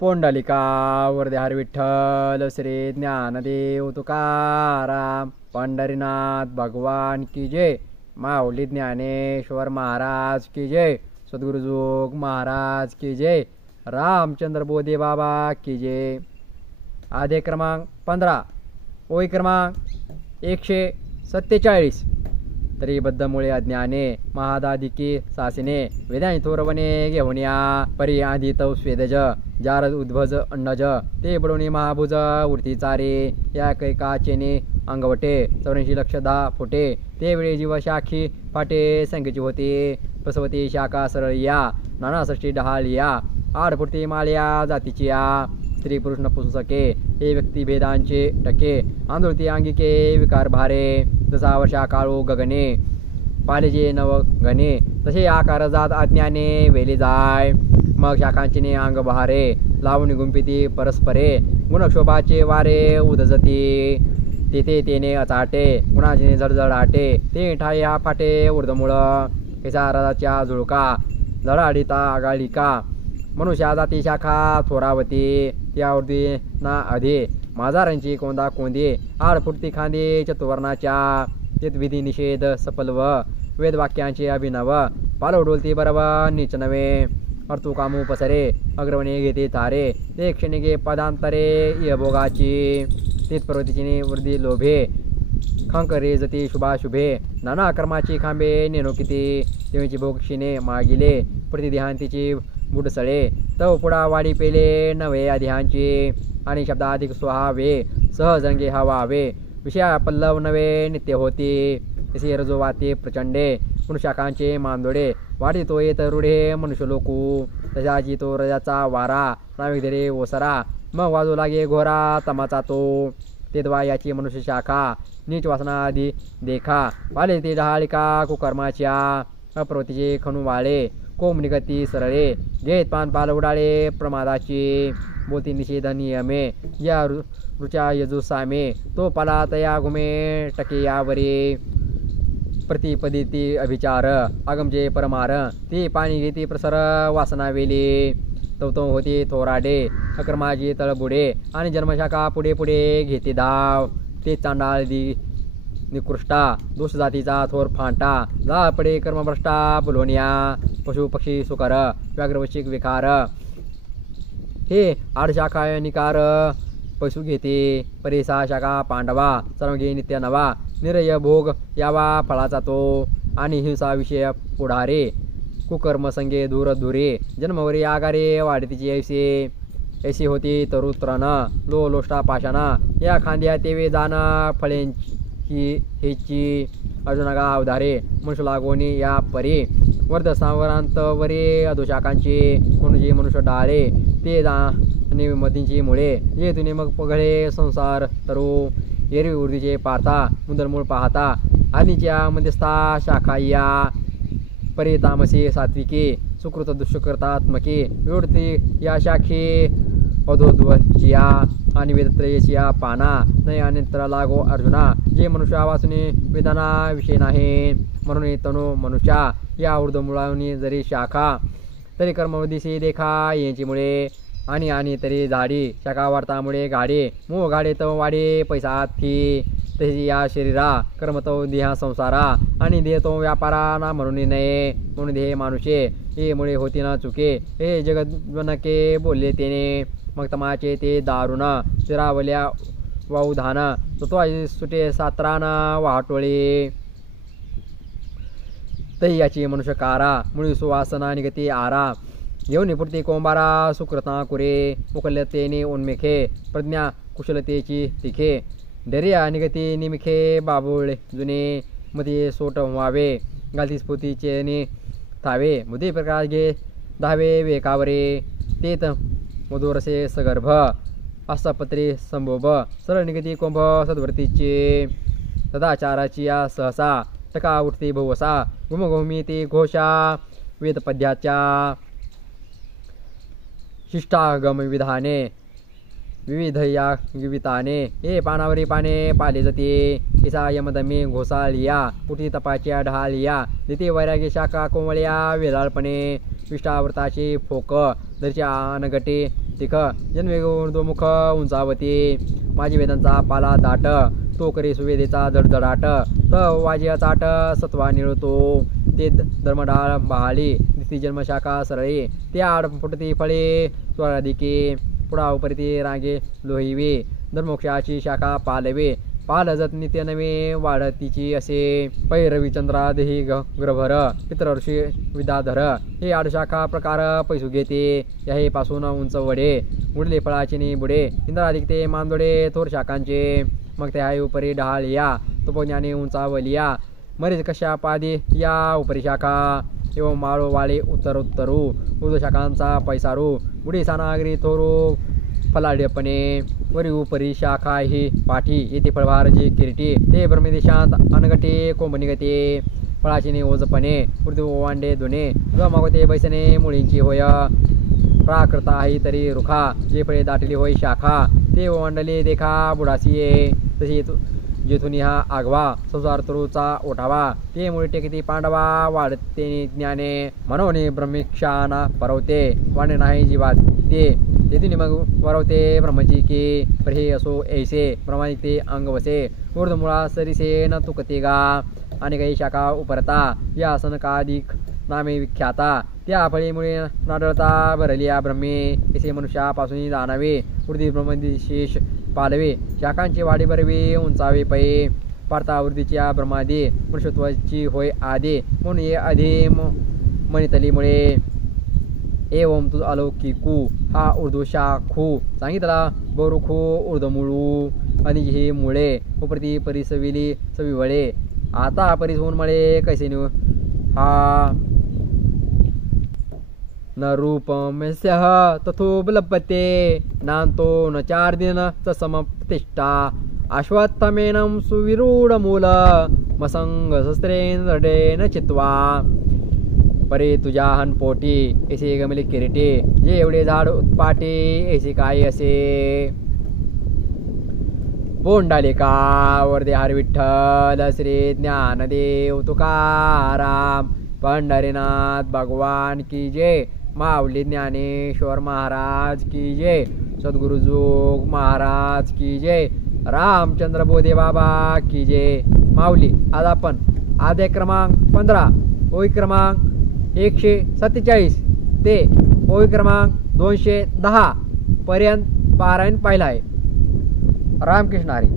पोंडलिका वरदे विठ्ठल श्री ज्ञानदेव तुकाराम पंढरीनाथ भगवान की जय। माऊली ज्ञानेश्वर महाराज की जय। सद्गुरुजोग महाराज की जय। रामचंद्र बोधे बाबा की जय। आधे क्रमांक 15 ओळी क्रमांक 147। तरी बद्धमुळे अज्ञाने महादादिकी सासिने वेदांनी थोरवणे घेऊन या परी आदित स्वेदज जार उद्भज अन्नज ते बडोनी महाभुज उडती चारे या कैकाचेने अंगवटे 84 लक्ष 10 फुटे ते वेळी जीव शाखी फाटे संख्येची होती प्रसवती शाखा सरळिया नाना षष्टी डहालिया आडपुरती माळ्या जातीची या स्त्री पुरुष नपुंसके हे व्यक्ती भेदांचे टके आंदोलती अंगिके विकार भारे जसा वर्षा काळू गगने पालेजे नव गणे तसे आकार जात अज्ञाने वेली जाय मग शाखांचीने अंग बहारे लावून गुंपिती परस्परे गुणक्षोभाचे वारे उदजती तेथे तेने अचाटे गुणाचे जडजडाटे ते ठाया फाटे उर्दमुळ कैसा राजाच्या झुळका जडाडिता आगाळिका मनुष्या जाती शाखा थोरावती त्यावरती ना अधे माझारांची कोंदा कोंदे आडफुटती खांदे चतुर्वर्णाच्या तेत विधी निषेध सफलव वेदवाक्यांचे अभिनव पालव डोलती बरव नीच नवे अर्थू कामू पसरे अग्रवणे घेते तारे ते क्षणिके पदांतरे यभोगाची तेत पर्वतीची वृद्धी लोभे खंकरे जती शुभाशुभे नाना कर्माची खांबे नेनो किती तेवीची भोगक्षिणे मागिले प्रतिदेहांतीची बुडसळे तव पुढा वाडी पेले नवे अधिहांचे आणि शब्दाधिक स्वहावे सहजंगे हवावे विषया पल्लव नवे नित्य होती तसे रजो वाते प्रचंडे मनुष्याकांचे मांदोडे वाटी तो येत रुढे मनुष्य लोकू तशाची तो रजाचा वारा नाविक धरे ओसरा मग वाजू लागे घोरा तमाचा तो तेदवा याची मनुष्य शाखा नीच वासना आधी देखा पाले ते डहाळिका कुकर्माच्या अप्रवतीचे खणू वाळे कोंब निगती सरळे घेत पान पाल उडाळे प्रमादाची बोलती निषेध नियमे या रुचा यजू सामे तो पाला तया घुमे टके यावरे प्रतिपदी ती अभिचार आगमजे परमार ती पाणी घेती प्रसर वासना वेली तवतो होती थोराडे अक्रमाजी तळबुडे आणि जन्मशाखा पुढे पुढे घेते धाव ते चांडाळ निकृष्टा दोष जातीचा थोर फांटा जापडे कर्मभ्रष्टा बुलोनिया पशु पक्षी सुकर व्याघ्रवशिक विकार हे आडशाखा निकार पैसू घेते परिसा शाखा पांडवा सर्वगे नित्य नवा निरय भोग यावा फळाचा तो आणि हिंसा विषय पुढारे कुकर्म संगे दूर दुरे जन्मवरी आगारे वाढतीची ऐसी होती तरुत्रण लो लोष्टा पाषाणा या खांद्या तेवे जाना फळेंची हेची अर्जुनागा अवधारे मनुष्य लागोनी या परी वर्ध सावरांतवरे अधोशाखांचे मनुजे मनुष्य डाळे ते आणि मधींची मुळे ये तुने मग पगळे संसार तरू एरवी उर्दीचे पार्था मुदलमूळ पाहता आधीच्या मध्यस्था शाखा या परी तामसी सात्विके सुकृत दुष्कृतात्मके विवृत्ती या शाखे अधोध्वचिया आणि वेदत्रयचिया पाना नय अनित्र लागो अर्जुना जे मनुष्या वाचुने वेदना विषय नाही म्हणून तनु मनुष्या या ऊर्ध्वमुळावनी जरी शाखा तरी कर्मवदिशी देखा यांची मुळे आणि तरी झाडी शाखा वार्तामुळे गाडे मोह गाडे तव वाडे पैसा थी तशी या शरीरा कर्म तो देहा संसारा आणि देह तो व्यापारा ना म्हणून नये म्हणून देह मानुषे हे मुळे होती ना चुके हे जगद्वनके बोलले तेने मग तमाचे ते दारुण चिरावल्या वाऊधान तो सुटे सात्राना वाटोळे तही याची मनुष्य कारा मुळी सुवासना निगती आरा येऊन पुरती कोंबारा सुकृता कुरे मुकल्यतेने उन्मेखे प्रज्ञा कुशलतेची तिखे डरिया निगती निमिखे बाबुळे जुने मध्ये सोट व्हावे गालती स्फूर्तीचे थावे मुदी प्रकाश घे धावे वेकावरे तेत मधुरसे सगर्भ आस्थापत्री संभोभ सरळ निगती कुंभ सद्वर्तीचे सदाचाराची या सहसा टका उठती भवसा गुमगुमी ती घोषा वेदपद्याच्या शिष्टागम विधाने विविध या विविताने हे पानावरी पाने पाले जाते इसा यमदमी घोसाळिया पुटी तपाच्या ढालिया दिती वैरागी शाखा कोमळ्या वेलाळपणे विष्टावृताची फोक दरच्या अनगटे मस्तिक जन्मे ऊर्ध्वमुख उंचावती माझी वेदांचा पाला दाट तो करी सुवेदेचा जडजडाट त वाजी चाट सत्वा निळतो ते धर्मडाळ बहाळी दिसती जन्मशाखा सरळी ते आड फुटती फळे स्वराधिके पुढा उपरिती रांगे लोहिवे धर्मोक्षाची शाखा पालवे पालजत नित्य नवे वाढतीची असे पै रविचंद्रा देही ग्रभर पितृषी विदाधर हे आडशाखा प्रकार पैसू घेते या हे पासून उंच वडे उडले फळाचे बुडे इंद्राधिक ते मांदोडे थोर शाखांचे मग ते आहे उपरी ढाळ या तपोज्ञाने उंचावलिया मरीज कशा पादी या उपरी शाखा एवं माळो वाळे उत्तरोत्तरू ऊर्ध्व शाखांचा पैसारू बुडी सानागरी थोरू फलाढ्यपणे वरी उपरी शाखा ही पाठी येथे फळभारजी किरीटी ते ब्रह्मदेशांत अनगटे कोंबनिगते फळाचिने ओजपणे पृथ्वी ओवांडे धुणे मागोते बैसने मुळींची होय प्राकृता ही तरी रुखा जे फळे दाटली होय शाखा ते ओवांडले देखा बुडासी ये तशी जेथून हा आगवा संसार तरुचा ओठावा ते मुळे टेकिती पांडवा वाढते ज्ञाने म्हणून ब्रह्मिक्षाना परवते वाणे नाही जीवा ते येथून मग वरवते ब्रह्मची की पर हे असो ऐसे प्रमाणिक ते अंग वसे ऊर्ध्वमुळा सरिसे न तुकते गा आणि काही शाखा उपरता या सनकाधिक नामे विख्याता त्या फळीमुळे नाडळता भरलिया ब्रह्मे ऐसे मनुष्यापासून जाणावे वृद्धी ब्रह्मविशेष पालवे शाखांची वाढी बरवी उंचावे पै पार्था वृद्धीच्या ब्रह्मादी मनुष्यत्वाची होय आदे म्हणून ये आधी मणितलीमुळे एवं तू अलौकिकू हा ऊर्ध्वशाखू सांगितला बरुखू ऊर्ध्वमुळू आणि हे मुळे उपरती परिसविली सविवळे आता परिसवून मळे कैसे हा न रूपमस्य तथोपलभ्यते नान्तो न चार्दिन च समप्रतिष्ठा अश्वत्थमेनं सुविरूढमूल मसंग शस्त्रेण चित्वा परे तुझ्या हनपोटी ऐसे गमले किरीटे जे एवढे झाड उत्पाटे ऐसे काय असे पोंडालिका वरदे हर विठ्ठल श्री ज्ञानदेव तुकाराम पंढरीनाथ भगवान की जय माऊली ज्ञानेश्वर महाराज की जय सद्गुरु जोग महाराज की जय रामचंद्र बोधे बाबा की जय माऊली आज आपण अध्याय क्रमांक 15 ओळी क्रमांक 147 ते ओळी क्रमांक 210 पर्यंत पारायण पाहिला आहे. रामकृष्ण हरी.